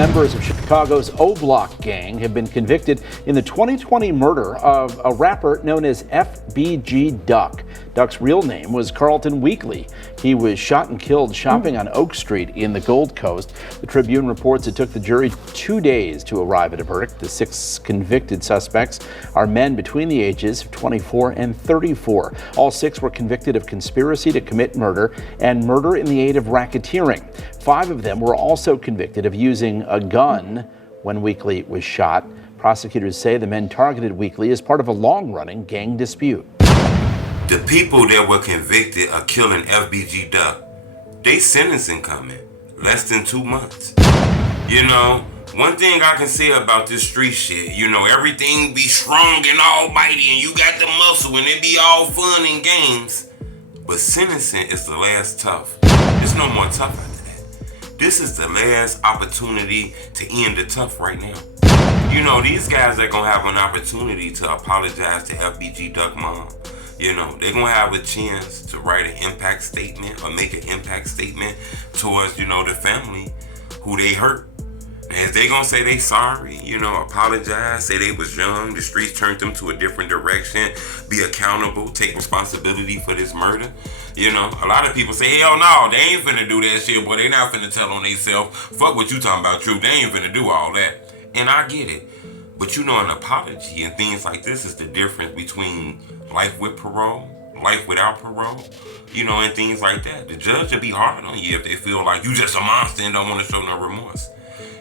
members of Chicago's Oblock gang have been convicted in the 2020 murder of a rapper known as FBG Duck. Duck's real name was Carlton Weekly. He was shot and killed shopping on Oak Street in the Gold Coast. The Tribune reports it took the jury 2 days to arrive at a verdict. The 6 convicted suspects are men between the ages of 24 and 34. All 6 were convicted of conspiracy to commit murder and murder in the aid of racketeering. 5 of them were also convicted of using a gun when Weekly was shot. Prosecutors say the men targeted Weekly as part of a long-running gang dispute. The people that were convicted of killing FBG Duck, they sentencing coming less than 2 months. You know, one thing I can say about this street shit, you know, everything be strong and almighty and you got the muscle and it be all fun and games. But sentencing is the last tough. There's no more tough after that. This is the last opportunity to end the tough right now. You know, these guys are gonna have an opportunity to apologize to FBG Duck mom. You know, they're going to have a chance to write an impact statement or make an impact statement towards, you know, the family who they hurt. And if they're going to say they sorry, you know, apologize, say they was young, the streets turned them to a different direction, be accountable, take responsibility for this murder. You know, a lot of people say, hell no, they ain't finna do that shit, boy. They not finna tell on themselves. Fuck what you talking about, truth. They ain't finna do all that. And I get it. But you know, an apology and things like this is the difference between life with parole, life without parole, you know, and things like that. The judge will be hard on you if they feel like you just a monster and don't want to show no remorse.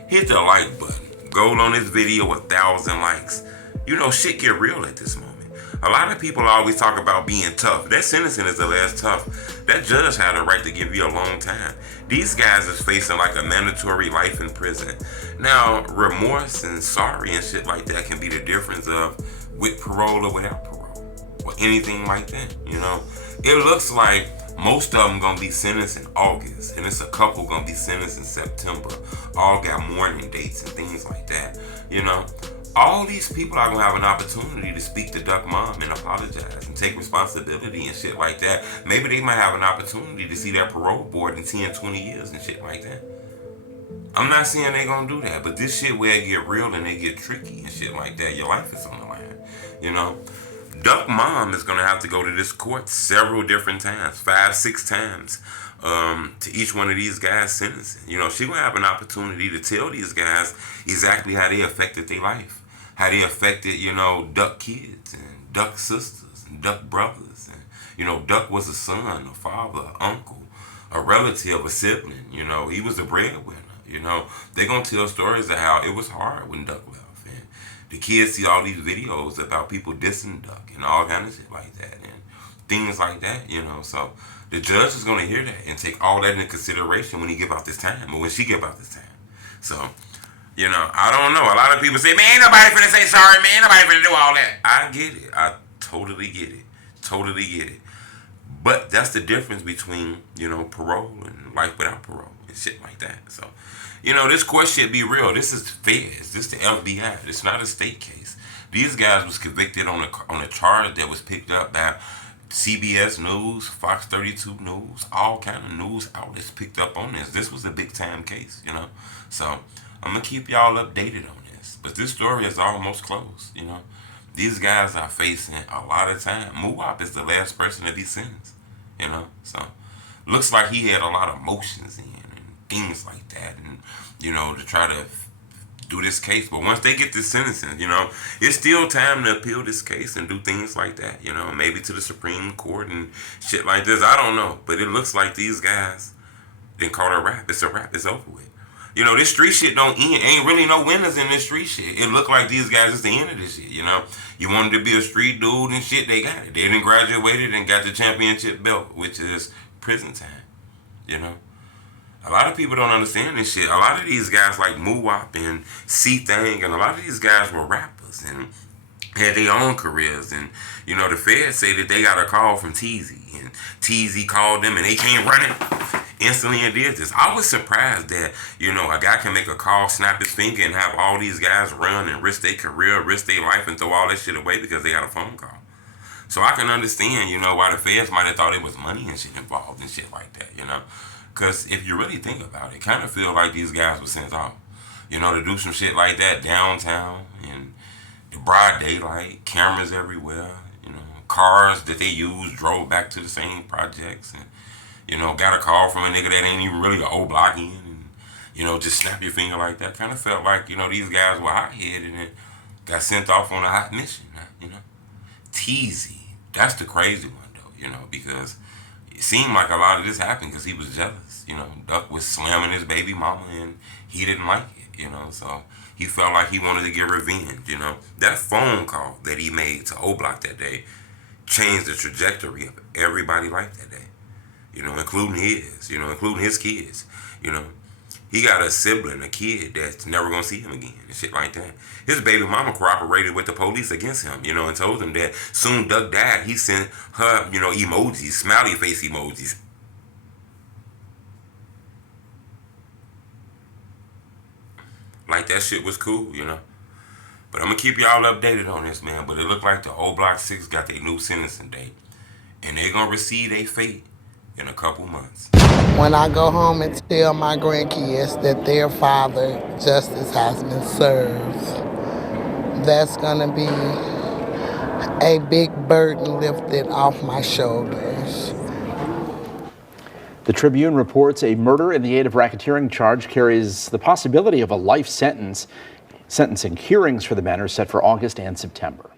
Hit the like button. Go on this video 1,000 likes. You know, shit get real at this moment. A lot of people always talk about being tough. That sentencing is the last tough. That judge had a right to give you a long time. These guys is facing like a mandatory life in prison. Now, remorse and sorry and shit like that can be the difference of with parole or without parole. Or anything like that, you know. It looks like most of them gonna be sentenced in August, and it's a couple gonna be sentenced in September. All got mourning dates and things like that, you know. All these people are gonna have an opportunity to speak to Duck mom and apologize and take responsibility and shit like that. Maybe they might have an opportunity to see that parole board in 10, 20 years and shit like that. I'm not saying they gonna do that, but this shit where it get real and they get tricky and shit like that, your life is on the line, you know. Duck mom is gonna have to go to this court several different times, 5, 6 times, to each one of these guys' sentencing. You know, she gonna have an opportunity to tell these guys exactly how they affected their life, how they affected, you know, Duck kids and Duck sisters and Duck brothers. And, you know, Duck was a son, a father, an uncle, a relative, a sibling. You know, he was a breadwinner. You know, they're gonna tell stories of how it was hard when Duck left. The kids see all these videos about people dissing Duck and all kind of shit like that and things like that, you know. So the judge is going to hear that and take all that into consideration when he give out this time or when she give out this time. So, you know, I don't know. A lot of people say, man, ain't nobody finna say sorry, man. Ain't nobody finna do all that. I get it. I totally get it. Totally get it. But that's the difference between, you know, parole and life without parole and shit like that. So, you know, this court should be real. This is feds. This is the FBI. It's not a state case. These guys was convicted on a charge that was picked up by CBS News, Fox 32 News, all kind of news outlets picked up on this. This was a big time case, you know. So I'm gonna keep y'all updated on this. But this story is almost closed, you know. These guys are facing a lot of time. Muwap is the last person to be sentenced, you know. So looks like he had a lot of motions in and things like that, and you know, to try to do this case. But once they get this sentencing, you know, it's still time to appeal this case and do things like that, you know, maybe to the Supreme Court and shit like this. I don't know. But it looks like these guys didn't call it a wrap. It's a wrap. It's over with. You know, this street shit don't end. Ain't really no winners in this street shit. It looked like these guys is the end of this shit, you know. You wanted to be a street dude and shit, they got it. They done graduated and got the championship belt, which is prison time, you know. A lot of people don't understand this shit. A lot of these guys like Muwap and C-Thang and a lot of these guys were rappers and had their own careers. And, you know, the feds say that they got a call from TZ and TZ called them and they came running instantly and did this. I was surprised that, you know, a guy can make a call, snap his finger and have all these guys run and risk their career, risk their life and throw all that shit away because they got a phone call. So I can understand, you know, why the feds might have thought it was money and shit involved and shit like that, you know. Because if you really think about it, kind of feel like these guys were sent off. You know, to do some shit like that downtown and the broad daylight, cameras everywhere, you know, cars that they used drove back to the same projects and, you know, got a call from a nigga that ain't even really an Oblock in and, you know, just snap your finger like that. Kind of felt like, you know, these guys were hot-headed and got sent off on a hot mission, you know. Teasy. That's the crazy one, though, you know, because it seemed like a lot of this happened because he was jealous. You know, Duck was slamming his baby mama and he didn't like it, you know, so he felt like he wanted to get revenge, you know. That phone call that he made to Oblock that day changed the trajectory of everybody life that day, you know, including his kids, you know. He got a sibling, a kid that's never gonna see him again and shit like that. His baby mama cooperated with the police against him, you know, and told him that soon Duck died, he sent her, you know, emojis, smiley face emojis. Like that shit was cool, you know. But I'm gonna keep y'all updated on this, man. But it looked like the old Block 6 got their new sentencing date. And they gonna receive their fate in a couple months. When I go home and tell my grandkids that their father, justice has been served, that's going to be a big burden lifted off my shoulders. The Tribune reports a murder in the aid of racketeering charge carries the possibility of a life sentence. Sentencing hearings for the men are set for August and September.